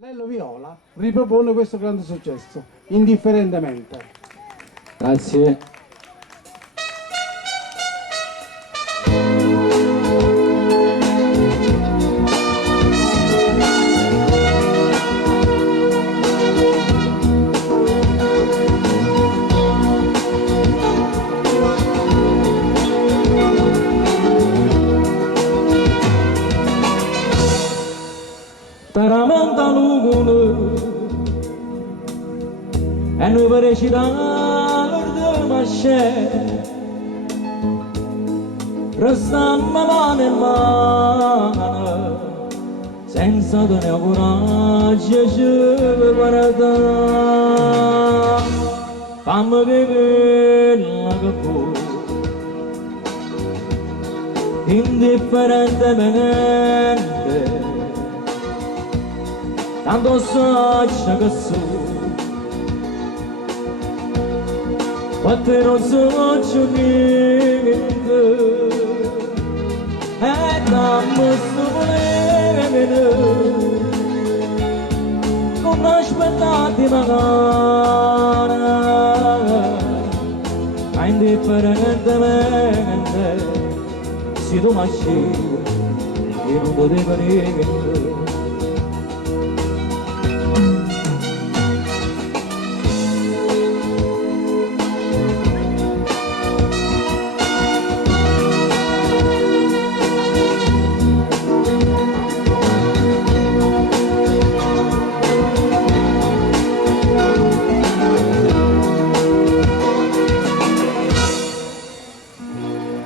Lello Viola ripropone questo grande successo, indifferentemente. Grazie. Taramanta lugunu e noi recitano masce restammo mano in mano senza tenere coraggio ci guarda fammi vivere che può indifferentemente tanto so che so, ma te non so niente, e dammi sto volere, non aspettati magari, ma indifferentemente, se tu marci, io non potevo niente.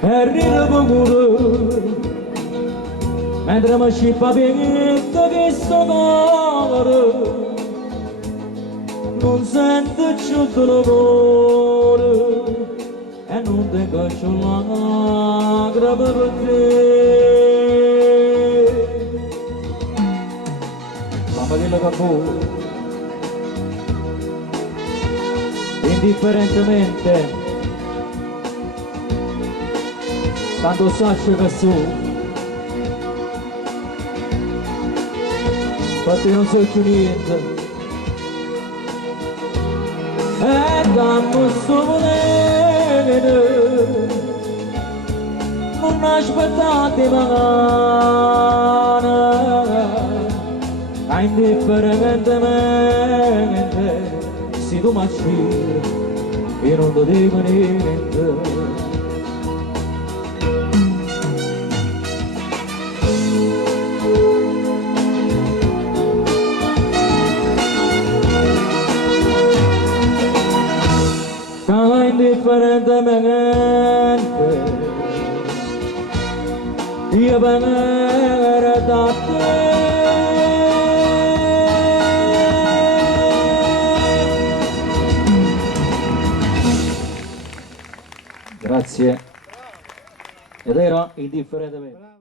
Ferri pure, mentre mi scippa pietto che sto cuore, non sento più dolore e non ti caccio lacrime per te. Mamma che la capo, indifferentemente tanto saccio che so, infatti non so più niente, e dammi sto volere, non aspettate magari, ma indifferentemente, se tu marci, io non ti dico niente. Indifferentemente io venero da te. Grazie. Ed era indifferentemente.